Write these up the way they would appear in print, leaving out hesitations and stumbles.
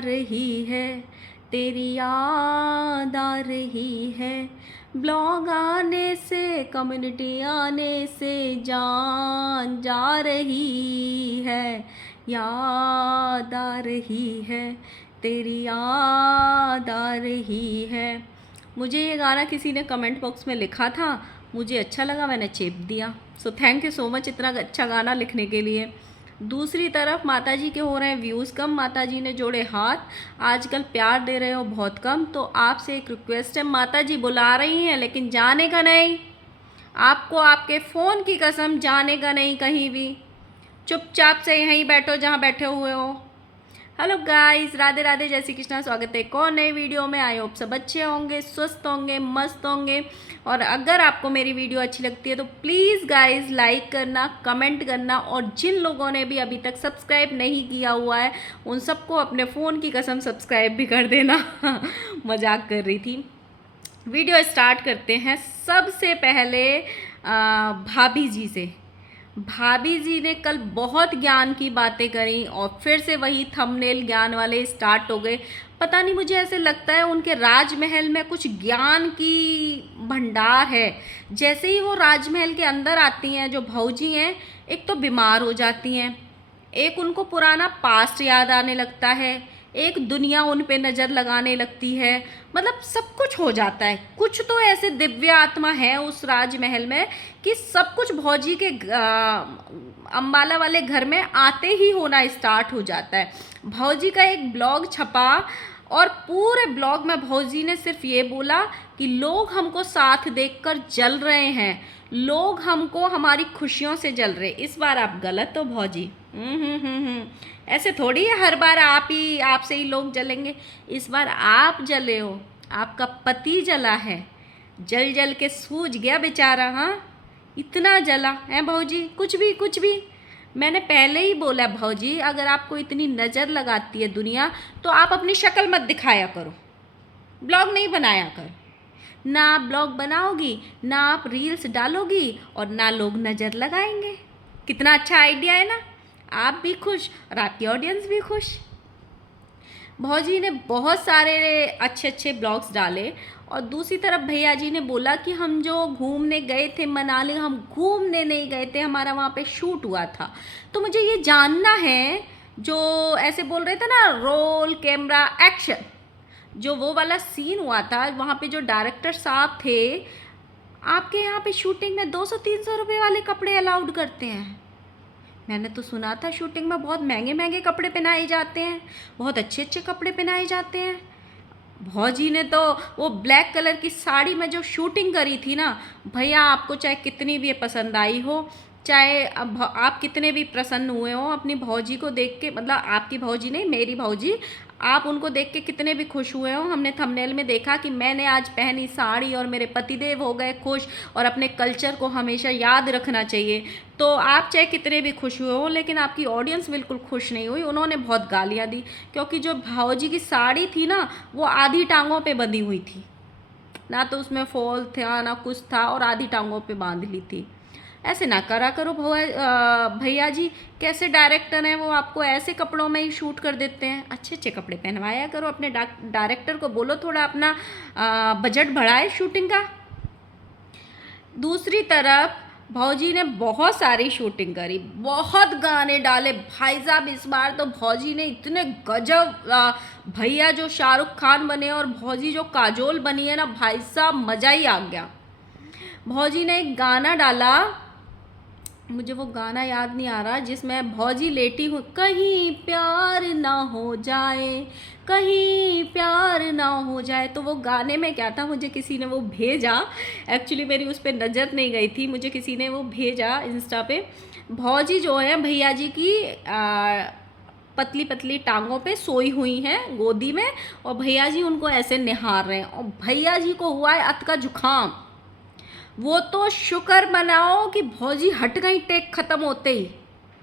रही है, तेरी याद आ रही है। ब्लॉग आने से, कम्युनिटी आने से जान जा रही है, याद आ रही है, तेरी याद आ रही है। मुझे ये गाना किसी ने कमेंट बॉक्स में लिखा था, मुझे अच्छा लगा, मैंने चेप दिया। So thank you so much इतना अच्छा गाना लिखने के लिए। दूसरी तरफ माता जी के हो रहे हैं व्यूज़ कम, माता जी ने जोड़े हाथ, आजकल प्यार दे रहे हो बहुत कम। तो आपसे एक रिक्वेस्ट है, माता जी बुला रही हैं लेकिन जाने का नहीं, आपको आपके फ़ोन की कसम जाने का नहीं कहीं भी, चुपचाप से यहीं बैठो जहाँ बैठे हुए हो। हेलो गाइस, राधे राधे, जय श्री कृष्णा। स्वागत है एक और नई वीडियो में। आई होप सब अच्छे होंगे, स्वस्थ होंगे, मस्त होंगे। और अगर आपको मेरी वीडियो अच्छी लगती है तो प्लीज़ गाइस लाइक करना, कमेंट करना, और जिन लोगों ने भी अभी तक सब्सक्राइब नहीं किया हुआ है उन सबको अपने फ़ोन की कसम सब्सक्राइब भी कर देना। मजाक कर रही थी। वीडियो स्टार्ट करते हैं। सबसे पहले भाभी जी से। भाभी जी ने कल बहुत ज्ञान की बातें करी और फिर से वही थंबनेल ज्ञान वाले स्टार्ट हो गए। पता नहीं, मुझे ऐसे लगता है उनके राजमहल में कुछ ज्ञान की भंडार है। जैसे ही वो राजमहल के अंदर आती हैं, जो भौजी हैं, एक तो बीमार हो जाती हैं, एक उनको पुराना पास्ट याद आने लगता है, एक दुनिया उन पे नज़र लगाने लगती है। मतलब सब कुछ हो जाता है। कुछ तो ऐसे दिव्य आत्मा है उस राजमहल में कि सब कुछ भौजी के अम्बाला वाले घर में आते ही होना स्टार्ट हो जाता है। भौजी का एक ब्लॉग छपा और पूरे ब्लॉग में भौजी ने सिर्फ ये बोला कि लोग हमको साथ देखकर जल रहे हैं, लोग हमको हमारी खुशियों से जल रहे। इस बार आप गलत हो भौजी। ऐसे थोड़ी है हर बार आपसे ही लोग जलेंगे। इस बार आप जले हो, आपका पति जला है, जल जल के सूझ गया बेचारा। हाँ, इतना जला है भौजी, कुछ भी। मैंने पहले ही बोला भौजी, अगर आपको इतनी नज़र लगाती है दुनिया तो आप अपनी शक्ल मत दिखाया करो, ब्लॉग नहीं बनाया करो। ना आप ब्लॉग बनाओगी, ना आप रील्स डालोगी, और ना लोग नज़र लगाएंगे। कितना अच्छा आइडिया है ना। आप भी खुश और आपकी ऑडियंस भी खुश। भौजी ने बहुत सारे अच्छे अच्छे ब्लॉग्स डाले। और दूसरी तरफ भैया जी ने बोला कि हम जो घूमने गए थे मनाली, हम घूमने नहीं गए थे, हमारा वहाँ पे शूट हुआ था। तो मुझे ये जानना है, जो ऐसे बोल रहे थे ना, रोल कैमरा एक्शन, जो वो वाला सीन हुआ था वहाँ पे जो डायरेक्टर साहब थे, आपके यहाँ पे शूटिंग में 200-300 रुपये वाले कपड़े अलाउड करते हैं। मैंने तो सुना था शूटिंग में बहुत महंगे महंगे कपड़े पहनाए जाते हैं, बहुत अच्छे अच्छे कपड़े पहनाए जाते हैं। भौजी ने तो वो ब्लैक कलर की साड़ी में जो शूटिंग करी थी ना, भैया आपको चाहे कितनी भी पसंद आई हो, चाहे आप कितने भी प्रसन्न हुए हो अपनी भौजी को देख के, मतलब आपकी भौजी नहीं, मेरी भौजी, आप उनको देख के कितने भी खुश हुए हो। हमने थंबनेल में देखा कि मैंने आज पहनी साड़ी और मेरे पतिदेव हो गए खुश, और अपने कल्चर को हमेशा याद रखना चाहिए। तो आप चाहे कितने भी खुश हुए हो, लेकिन आपकी ऑडियंस बिल्कुल खुश नहीं हुई। उन्होंने बहुत गालियाँ दी, क्योंकि जो भौजी की साड़ी थी ना, वो आधी टांगों पे बंधी हुई थी, ना तो उसमें फॉल था ना कुछ था, और आधी टांगों पे बांध ली थी। ऐसे ना करा करो भैया जी। कैसे डायरेक्टर हैं वो, आपको ऐसे कपड़ों में ही शूट कर देते हैं। अच्छे अच्छे कपड़े पहनवाया करो। अपने डायरेक्टर को बोलो थोड़ा अपना बजट बढ़ाए शूटिंग का। दूसरी तरफ भौजी ने बहुत सारी शूटिंग करी, बहुत गाने डाले भाई साहब। इस बार तो भौजी ने इतने गजब, भैया जो शाहरुख खान बने और भौजी जो काजोल बनी है ना, भाई साहब मज़ा ही आ गया। भौजी ने एक गाना डाला, मुझे वो गाना याद नहीं आ रहा, जिसमें भौजी लेटी हूँ, कहीं प्यार ना हो जाए, कहीं प्यार ना हो जाए। तो वो गाने में क्या था, मुझे किसी ने वो भेजा, एक्चुअली मेरी उस पर नज़र नहीं गई थी, मुझे किसी ने वो भेजा इंस्टा पे। भौजी जो है भैया जी की पतली पतली टांगों पे सोई हुई हैं गोदी में, और भैया जी उनको ऐसे निहार रहे हैं, और भैया जी को हुआ है अत का जुकाम। वो तो शुक्र मनाओ कि भौजी हट गई, टेक खत्म होते ही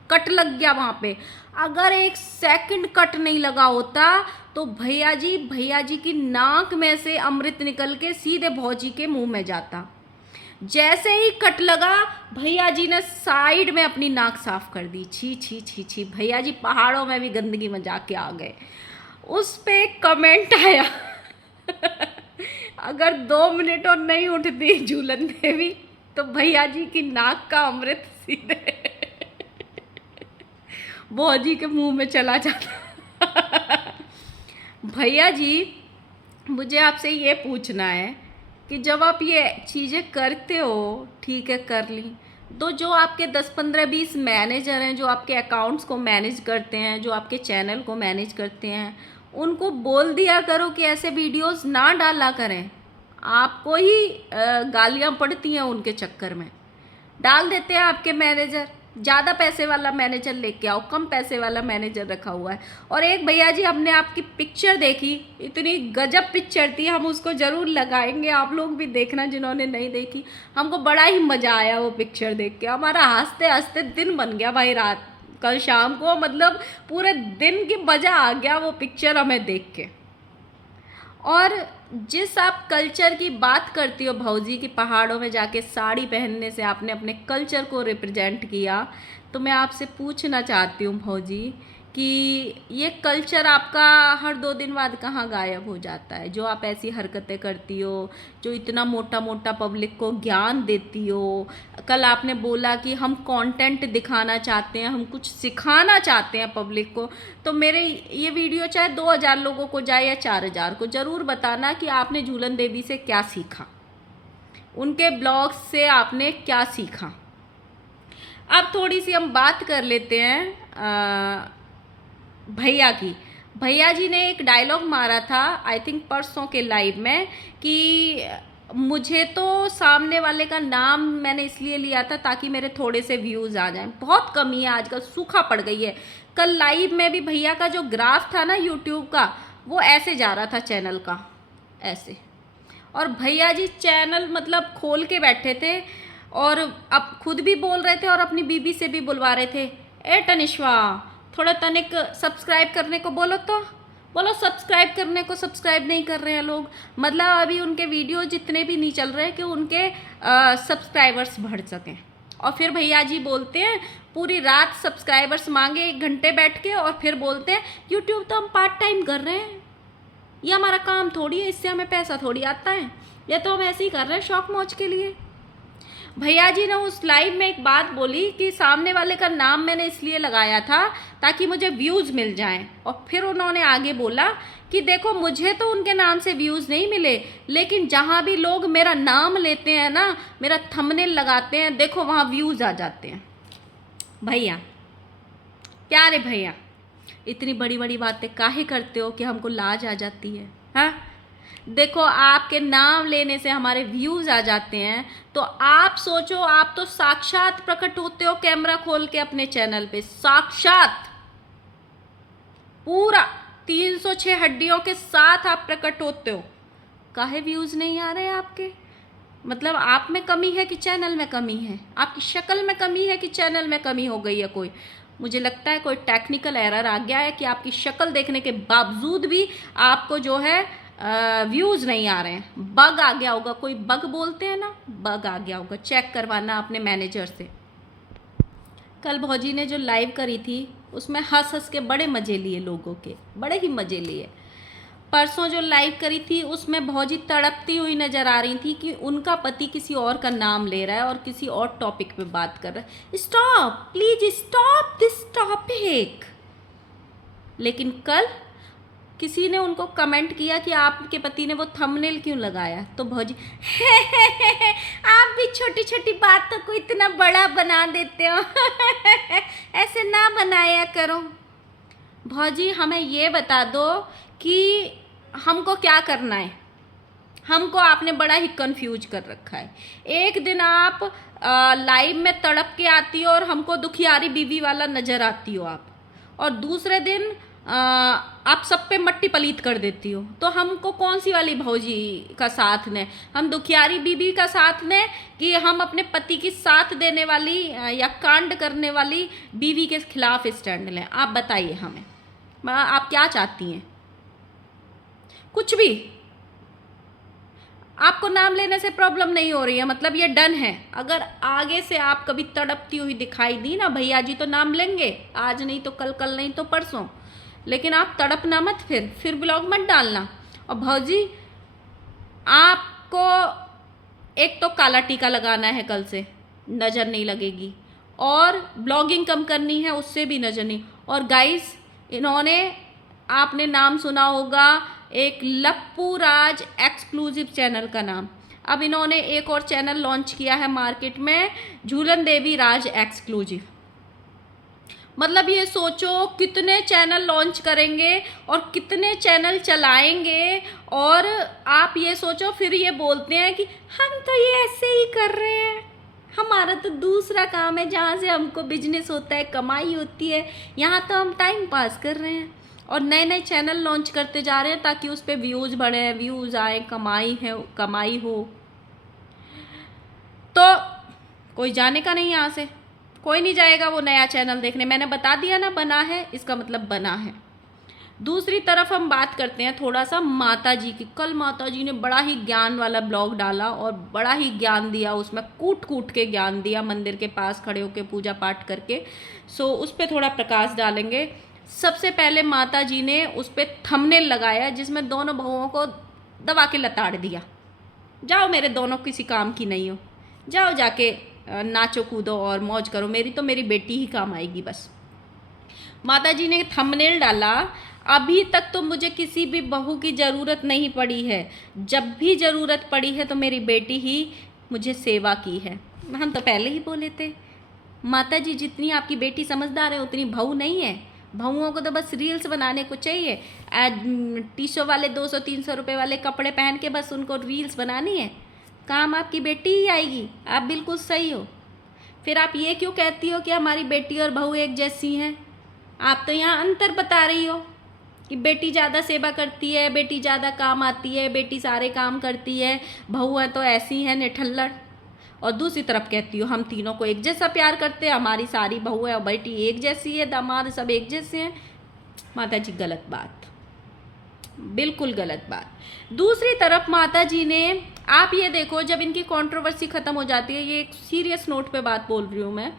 कट लग गया वहाँ पे। अगर 1 सेकंड कट नहीं लगा होता तो भैया जी की नाक में से अमृत निकल के सीधे भौजी के मुंह में जाता। जैसे ही कट लगा, भैया जी ने साइड में अपनी नाक साफ कर दी। छी छी छी छी, भैया जी पहाड़ों में भी गंदगी में जाके आ गए। उस पे एक कमेंट आया अगर 2 मिनट और नहीं उठती झूलन देवी तो भैया जी की नाक का अमृत सीधे भौजी के मुंह में चला जाता। भैया जी, मुझे आपसे ये पूछना है कि जब आप ये चीज़ें करते हो, ठीक है कर ली, तो जो आपके 10-15-20 मैनेजर हैं जो आपके अकाउंट्स को मैनेज करते हैं, जो आपके चैनल को मैनेज करते हैं, उनको बोल दिया करो कि ऐसे वीडियोस ना डाला करें। आपको ही गालियाँ पड़ती हैं उनके चक्कर में। डाल देते हैं आपके मैनेजर, ज़्यादा पैसे वाला मैनेजर लेके आओ, कम पैसे वाला मैनेजर रखा हुआ है। और एक भैया जी, हमने आपकी पिक्चर देखी, इतनी गजब पिक्चर थी, हम उसको ज़रूर लगाएंगे, आप लोग भी देखना जिन्होंने नहीं देखी। हमको बड़ा ही मज़ा आया वो पिक्चर देख के, हमारा हंसते हंसते दिन बन गया भाई। रात कल शाम को मतलब पूरे दिन की मज़ा आ गया वो पिक्चर हमें देख के। और जिस आप कल्चर की बात करती हो भौजी की, पहाड़ों में जाके साड़ी पहनने से आपने अपने कल्चर को रिप्रेजेंट किया, तो मैं आपसे पूछना चाहती हूँ भौजी कि ये कल्चर आपका हर 2 दिन बाद कहाँ गायब हो जाता है? जो आप ऐसी हरकतें करती हो, जो इतना मोटा मोटा पब्लिक को ज्ञान देती हो। कल आपने बोला कि हम कंटेंट दिखाना चाहते हैं, हम कुछ सिखाना चाहते हैं पब्लिक को। तो मेरे ये वीडियो चाहे 2000 लोगों को जाए या 4000 को, ज़रूर बताना कि आपने झूलन देवी से क्या सीखा, उनके ब्लॉग्स से आपने क्या सीखा। अब थोड़ी सी हम बात कर लेते हैं भैया की। भैया जी ने एक डायलॉग मारा था आई थिंक परसों के लाइव में कि मुझे तो सामने वाले का नाम मैंने इसलिए लिया था ताकि मेरे थोड़े से व्यूज़ आ जाएं। बहुत कमी है आजकल, सूखा पड़ गई है। कल लाइव में भी भैया का जो ग्राफ था ना यूट्यूब का, वो ऐसे जा रहा था चैनल का, ऐसे। और भैया जी चैनल मतलब खोल के बैठे थे और अब खुद भी बोल रहे थे और अपनी बीबी से भी बुलवा रहे थे, ए तनिष्वा थोड़ा तनिक सब्सक्राइब करने को बोलो, तो बोलो सब्सक्राइब करने को। सब्सक्राइब नहीं कर रहे हैं लोग, मतलब अभी उनके वीडियो जितने भी नहीं चल रहे कि उनके सब्सक्राइबर्स बढ़ सकें। और फिर भैया जी बोलते हैं पूरी रात सब्सक्राइबर्स मांगे 1 घंटे बैठ के, और फिर बोलते हैं यूट्यूब तो हम पार्ट टाइम कर रहे हैं, ये हमारा काम थोड़ी है, इससे हमें पैसा थोड़ी आता है, ये तो हम ऐसे ही कर रहे हैं शौक मौज के लिए। भैया जी ने उस लाइव में एक बात बोली कि सामने वाले का नाम मैंने इसलिए लगाया था ताकि मुझे व्यूज़ मिल जाएं। और फिर उन्होंने आगे बोला कि देखो मुझे तो उनके नाम से व्यूज़ नहीं मिले, लेकिन जहाँ भी लोग मेरा नाम लेते हैं ना, मेरा थंबनेल लगाते हैं, देखो वहाँ व्यूज़ आ जाते हैं। भैया प्यारे भैया, इतनी बड़ी बड़ी बातें काहे करते हो कि हमको लाज आ जाती है? हाँ, देखो आपके नाम लेने से हमारे व्यूज़ आ जाते हैं, तो आप सोचो, आप तो साक्षात प्रकट होते हो कैमरा खोल के अपने चैनल पे, साक्षात पूरा 306 हड्डियों के साथ आप प्रकट होते हो। काहे व्यूज़ नहीं आ रहे आपके? मतलब आप में कमी है कि चैनल में कमी है? आपकी शक्ल में कमी है कि चैनल में कमी हो गई है कोई? मुझे लगता है कोई टेक्निकल एरर आ गया है कि आपकी शक्ल देखने के बावजूद भी आपको जो है व्यूज़ नहीं आ रहे हैं। बग आ गया होगा, कोई बग बोलते हैं ना, बग आ गया होगा, चेक करवाना अपने मैनेजर से। कल भौजी ने जो लाइव करी थी उसमें हंस हंस के बड़े मज़े लिए, लोगों के बड़े ही मज़े लिए। परसों जो लाइव करी थी उसमें भौजी तड़पती हुई नज़र आ रही थी कि उनका पति किसी और का नाम ले रहा है और किसी और टॉपिक पे बात कर रहा है। Stop please, stop this topic. लेकिन कल किसी ने उनको कमेंट किया कि आपके पति ने वो थंबनेल क्यों लगाया, तो भौजी आप भी छोटी छोटी बातों को इतना बड़ा बना देते हो ऐसे ना बनाया करो। भौजी हमें ये बता दो कि हमको क्या करना है? हमको आपने बड़ा ही कंफ्यूज कर रखा है। एक दिन आप लाइव में तड़प के आती हो और हमको दुखियारी बीवी वाला नज़र आती हो आप, और दूसरे दिन आप सब पे मट्टी पलीत कर देती हो। तो हमको कौन सी वाली भौजी का साथ ने? हम दुखियारी बीवी का साथ ने कि हम अपने पति की साथ देने वाली या कांड करने वाली बीवी के खिलाफ स्टैंड लें? आप बताइए हमें, आप क्या चाहती हैं? कुछ भी। आपको नाम लेने से प्रॉब्लम नहीं हो रही है, मतलब ये डन है। अगर आगे से आप कभी तड़पती हुई दिखाई दी ना, भैया जी तो नाम लेंगे, आज नहीं तो कल, कल नहीं तो परसों। लेकिन आप तड़पना मत, फिर ब्लॉग मत डालना। और भौजी आपको एक तो काला टीका लगाना है, कल से नज़र नहीं लगेगी, और ब्लॉगिंग कम करनी है, उससे भी नज़र नहीं। और गाइस, इन्होंने, आपने नाम सुना होगा एक लप्पू राज एक्सक्लूसिव चैनल का नाम। अब इन्होंने एक और चैनल लॉन्च किया है मार्केट में, झूलन देवी राज एक्सक्लूसिव। मतलब ये सोचो कितने चैनल लॉन्च करेंगे और कितने चैनल चलाएंगे, और आप ये सोचो फिर ये बोलते हैं कि हम तो ये ऐसे ही कर रहे हैं, हमारा तो दूसरा काम है जहाँ से हमको बिजनेस होता है, कमाई होती है, यहाँ तो हम टाइम पास कर रहे हैं। और नए नए चैनल लॉन्च करते जा रहे हैं ताकि उस पर व्यूज़ बढ़े, व्यूज़ आए, कमाई हो। तो कोई जाने का नहीं, यहाँ से कोई नहीं जाएगा वो नया चैनल देखने। मैंने बता दिया ना, बना है इसका मतलब बना है। दूसरी तरफ हम बात करते हैं थोड़ा सा माता जी की। कल माता जी ने बड़ा ही ज्ञान वाला ब्लॉग डाला और बड़ा ही ज्ञान दिया, उसमें कूट कूट के ज्ञान दिया, मंदिर के पास खड़े होकर पूजा पाठ करके। सो उस पर थोड़ा प्रकाश डालेंगे। सबसे पहले माता जी ने उस पर थंबनेल लगाया जिसमें दोनों बहुओं को दबा के लताड़ दिया, जाओ मेरे दोनों किसी काम की नहीं हो, जाओ जाके नाचो कूदो और मौज करो, मेरी बेटी ही काम आएगी बस। माता जी ने थंबनेल डाला, अभी तक तो मुझे किसी भी बहू की ज़रूरत नहीं पड़ी है, जब भी ज़रूरत पड़ी है तो मेरी बेटी ही मुझे सेवा की है। हम तो पहले ही बोले थे, माता जी जितनी आपकी बेटी समझदार है उतनी बहू नहीं है। बहुओं को तो बस रील्स बनाने को चाहिए, टी-शो वाले 200-300 रुपये वाले कपड़े पहन के बस उनको रील्स बनानी है, काम आपकी बेटी ही आएगी। आप बिल्कुल सही हो। फिर आप ये क्यों कहती हो कि हमारी बेटी और बहू एक जैसी हैं? आप तो यहाँ अंतर बता रही हो कि बेटी ज़्यादा सेवा करती है, बेटी ज़्यादा काम आती है, बेटी सारे काम करती है, बहू है तो ऐसी हैं निठल्लड़। और दूसरी तरफ कहती हो हम तीनों को एक जैसा प्यार करते हैं, हमारी सारी बहू है और बेटी एक जैसी है, दामाद सब एक जैसे हैं। माता जी गलत बात, बिल्कुल गलत बात। दूसरी तरफ माता जी ने, आप ये देखो, जब इनकी कंट्रोवर्सी ख़त्म हो जाती है, ये एक सीरियस नोट पे बात बोल रही हूँ मैं,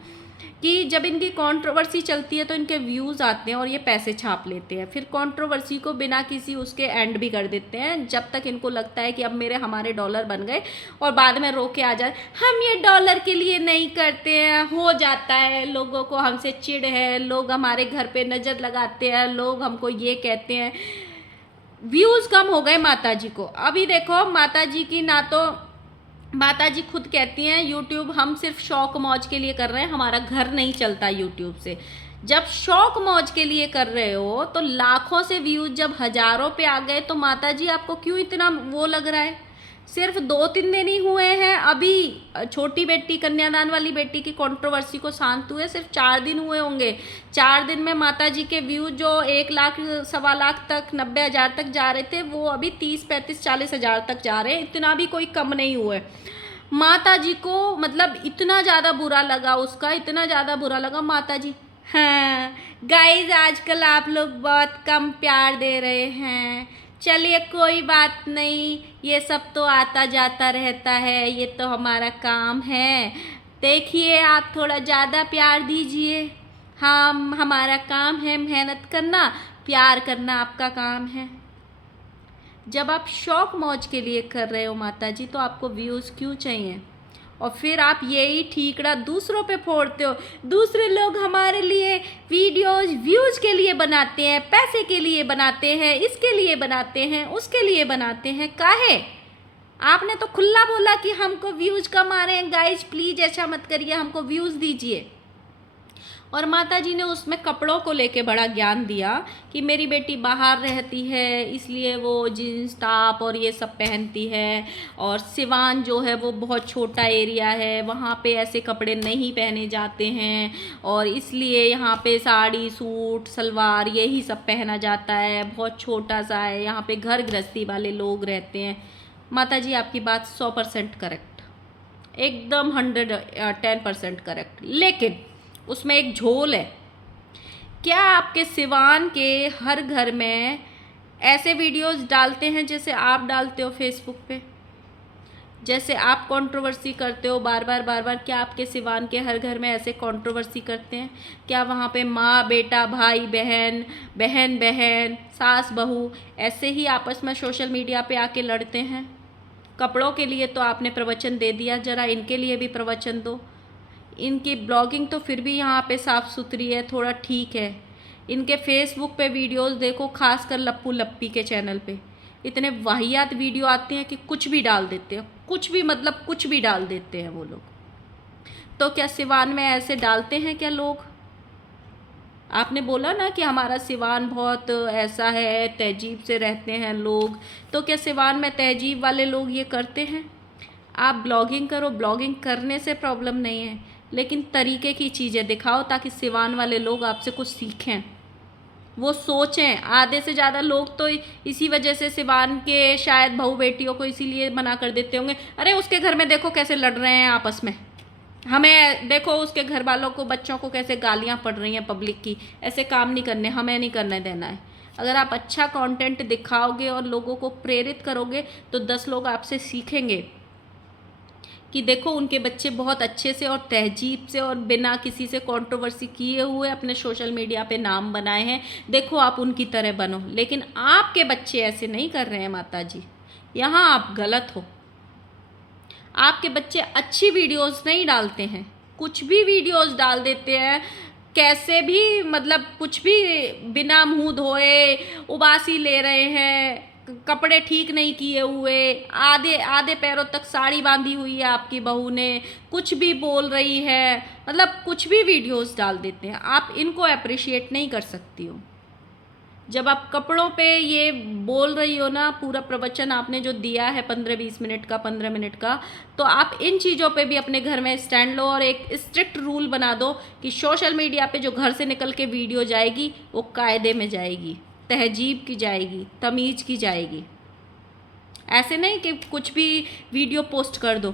कि जब इनकी कंट्रोवर्सी चलती है तो इनके व्यूज़ आते हैं और ये पैसे छाप लेते हैं, फिर कंट्रोवर्सी को बिना किसी उसके एंड भी कर देते हैं, जब तक इनको लगता है कि अब हमारे डॉलर बन गए, और बाद में रो के आ जाए हम ये डॉलर के लिए नहीं करते हैं। हो जाता है, लोगों को हमसे चिढ़ है, लोग हमारे घर पे नज़र लगाते हैं, लोग हमको ये कहते हैं। व्यूज़ कम हो गए माता जी को। अभी देखो माता जी की, ना तो माता जी खुद कहती हैं यूट्यूब हम सिर्फ शौक मौज के लिए कर रहे हैं, हमारा घर नहीं चलता यूट्यूब से। जब शौक मौज के लिए कर रहे हो तो लाखों से व्यूज जब हजारों पे आ गए तो माता जी आपको क्यों इतना वो लग रहा है? सिर्फ 2-3 दिन ही हुए हैं, अभी छोटी बेटी, कन्यादान वाली बेटी की कंट्रोवर्सी को शांत हुए सिर्फ 4 दिन हुए होंगे। 4 दिन में माता जी के व्यूज जो 1 लाख 1.25 लाख तक, 90,000 तक जा रहे थे, वो अभी 30-35-40 हज़ार तक जा रहे हैं। इतना भी कोई कम नहीं हुए। माता जी को मतलब इतना ज़्यादा बुरा लगा, उसका इतना ज़्यादा बुरा लगा। माता जी, हाँ गाइज आजकल आप लोग बहुत कम प्यार दे रहे हैं, चलिए कोई बात नहीं, ये सब तो आता जाता रहता है, ये तो हमारा काम है। देखिए आप थोड़ा ज़्यादा प्यार दीजिए, हमारा काम है मेहनत करना, प्यार करना आपका काम है। जब आप शौक मौज के लिए कर रहे हो माता जी, तो आपको व्यूज़ क्यों चाहिए? और फिर आप यही ठीकरा दूसरों पे फोड़ते हो। दूसरे लोग हमारे लिए वीडियोज़ व्यूज़ के लिए बनाते हैं, पैसे के लिए बनाते हैं, इसके लिए बनाते हैं, उसके लिए बनाते हैं। काहे? आपने तो खुला बोला कि हमको व्यूज़ कम आ रहे हैं, गाइज प्लीज़ ऐसा मत करिए, हमको व्यूज़ दीजिए। और माता जी ने उसमें कपड़ों को लेके बड़ा ज्ञान दिया कि मेरी बेटी बाहर रहती है इसलिए वो जीन्स टॉप और ये सब पहनती है, और सिवान जो है वो बहुत छोटा एरिया है, वहाँ पे ऐसे कपड़े नहीं पहने जाते हैं, और इसलिए यहाँ पे साड़ी सूट सलवार यही सब पहना जाता है, बहुत छोटा सा है, यहाँ पे घर गृहस्थी वाले लोग रहते हैं। माता जी आपकी बात 100% करेक्ट, एकदम 110% करेक्ट, लेकिन उसमें एक झोल है। क्या आपके सिवान के हर घर में ऐसे वीडियोस डालते हैं जैसे आप डालते हो फेसबुक पे? जैसे आप कंट्रोवर्सी करते हो बार बार, क्या आपके सिवान के हर घर में ऐसे कंट्रोवर्सी करते हैं? क्या वहाँ पे माँ बेटा, भाई बहन, बहन बहन, सास बहू ऐसे ही आपस में सोशल मीडिया पे आके लड़ते हैं? कपड़ों के लिए तो आपने प्रवचन दे दिया, ज़रा इनके लिए भी प्रवचन दो। इनकी ब्लॉगिंग तो फिर भी यहाँ पे साफ़ सुथरी है, थोड़ा ठीक है। इनके फेसबुक पे वीडियोस देखो, खासकर लप्पू लप्पी के चैनल पे इतने वाहियात वीडियो आते हैं कि कुछ भी डाल देते हैं, कुछ भी, मतलब कुछ भी डाल देते हैं वो लोग। तो क्या सिवान में ऐसे डालते हैं क्या लोग? आपने बोला ना कि हमारा सिवान बहुत ऐसा है, तहजीब से रहते हैं लोग, तो क्या सिवान में तहजीब वाले लोग ये करते हैं? आप ब्लॉगिंग करो, ब्लॉगिंग करने से प्रॉब्लम नहीं है, लेकिन तरीके की चीज़ें दिखाओ ताकि सिवान वाले लोग आपसे कुछ सीखें, वो सोचें। आधे से ज़्यादा लोग तो इसी वजह से सिवान के शायद बहू बेटियों को इसीलिए मना कर देते होंगे, अरे उसके घर में देखो कैसे लड़ रहे हैं आपस में, हमें देखो उसके घर वालों को, बच्चों को कैसे गालियाँ पड़ रही हैं पब्लिक की, ऐसे काम नहीं करने, हमें नहीं करने देना है। अगर आप अच्छा कंटेंट दिखाओगे और लोगों को प्रेरित करोगे तो 10 लोग आपसे सीखेंगे कि देखो उनके बच्चे बहुत अच्छे से और तहजीब से और बिना किसी से कंट्रोवर्सी किए हुए अपने सोशल मीडिया पे नाम बनाए हैं, देखो आप उनकी तरह बनो। लेकिन आपके बच्चे ऐसे नहीं कर रहे हैं माता जी, यहाँ आप गलत हो। आपके बच्चे अच्छी वीडियोस नहीं डालते हैं, कुछ भी वीडियोस डाल देते हैं, कैसे भी, मतलब कुछ भी, बिना मुंह धोए उबासी ले रहे हैं, कपड़े ठीक नहीं किए हुए, आधे आधे पैरों तक साड़ी बांधी हुई है आपकी बहू ने, कुछ भी बोल रही है, मतलब कुछ भी वीडियोस डाल देते हैं। आप इनको अप्रिशिएट नहीं कर सकती हो। जब आप कपड़ों पे ये बोल रही हो ना, पूरा प्रवचन आपने जो दिया है 15-20 मिनट का, 15 मिनट का, तो आप इन चीज़ों पे भी अपने घर में स्टैंड लो और एक स्ट्रिक्ट रूल बना दो कि सोशल मीडिया पे जो घर से निकल के वीडियो जाएगी वो कायदे में जाएगी, तहजीब की जाएगी, तमीज़ की जाएगी। ऐसे नहीं कि कुछ भी वीडियो पोस्ट कर दो।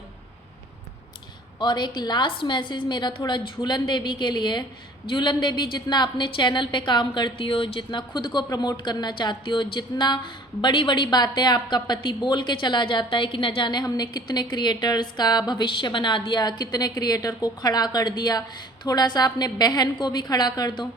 और एक लास्ट मैसेज मेरा थोड़ा झूलन देवी के लिए। झूलन देवी, जितना अपने चैनल पे काम करती हो, जितना खुद को प्रमोट करना चाहती हो, जितना बड़ी बड़ी बातें आपका पति बोल के चला जाता है कि न जाने हमने कितने क्रिएटर्स का भविष्य बना दिया, कितने क्रिएटर को खड़ा कर दिया, थोड़ा सा अपने बहन को भी खड़ा कर दो।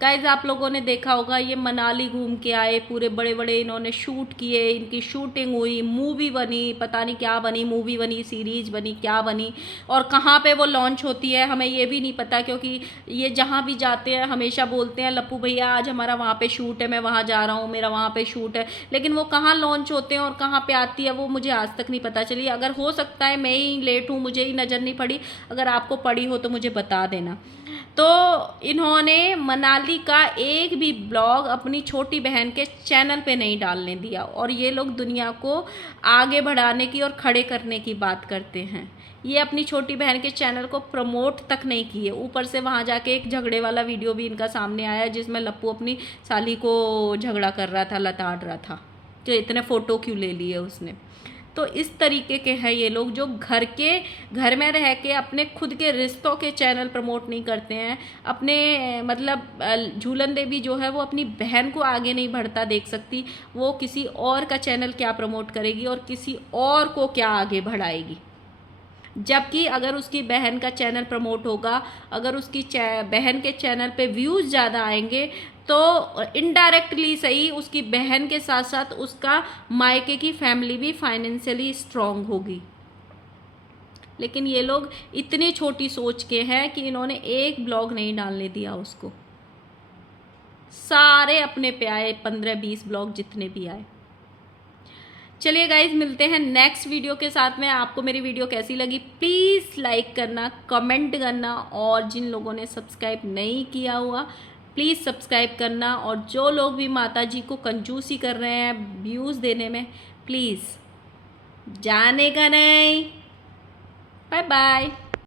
गाइज आप लोगों ने देखा होगा, ये मनाली घूम के आए, पूरे बड़े बड़े इन्होंने शूट किए, इनकी शूटिंग हुई, मूवी बनी, पता नहीं क्या बनी, मूवी बनी, सीरीज बनी, क्या बनी, और कहाँ पे वो लॉन्च होती है हमें ये भी नहीं पता, क्योंकि ये जहाँ भी जाते हैं हमेशा बोलते हैं लप्पू भैया आज हमारा वहाँ पे शूट है, मैं वहाँ जा रहा हूँ, मेरा वहाँ पे शूट है, लेकिन वो कहाँ लॉन्च होते हैं और कहाँ पे आती है वो मुझे आज तक नहीं पता चली। अगर हो सकता है मैं ही लेट हूँ, मुझे ही नज़र नहीं पड़ी, अगर आपको पड़ी हो तो मुझे बता देना। तो इन्होंने मनाली का एक भी ब्लॉग अपनी छोटी बहन के चैनल पे नहीं डालने दिया, और ये लोग दुनिया को आगे बढ़ाने की और खड़े करने की बात करते हैं। ये अपनी छोटी बहन के चैनल को प्रमोट तक नहीं किए, ऊपर से वहाँ जाके एक झगड़े वाला वीडियो भी इनका सामने आया जिसमें लप्पू अपनी साली को झगड़ा कर रहा था, लताड़ रहा था कि इतने फ़ोटो क्यों ले लिए उसने। तो इस तरीके के हैं ये लोग जो घर में रह के अपने खुद के रिश्तों के चैनल प्रमोट नहीं करते हैं। अपने मतलब झूलन देवी जो है वो अपनी बहन को आगे नहीं बढ़ता देख सकती, वो किसी और का चैनल क्या प्रमोट करेगी और किसी और को क्या आगे बढ़ाएगी। जबकि अगर उसकी बहन का चैनल प्रमोट होगा, अगर उसकी बहन के चैनल पे व्यूज़ ज़्यादा आएंगे तो इनडायरेक्टली सही उसकी बहन के साथ साथ उसका मायके की फैमिली भी फाइनेंशियली स्ट्रांग होगी। लेकिन ये लोग इतनी छोटी सोच के हैं कि इन्होंने एक ब्लॉग नहीं डालने दिया उसको, सारे अपने पे आए, 15-20 ब्लॉग जितने भी आए। चलिए गाइज, मिलते हैं नेक्स्ट वीडियो के साथ में। आपको मेरी वीडियो कैसी लगी प्लीज़ लाइक करना, कमेंट करना, और जिन लोगों ने सब्सक्राइब नहीं किया हुआ प्लीज़ सब्सक्राइब करना, और जो लोग भी माता जी को कंजूसी कर रहे हैं व्यूज़ देने में, प्लीज़ जाने का नहीं। Bye bye.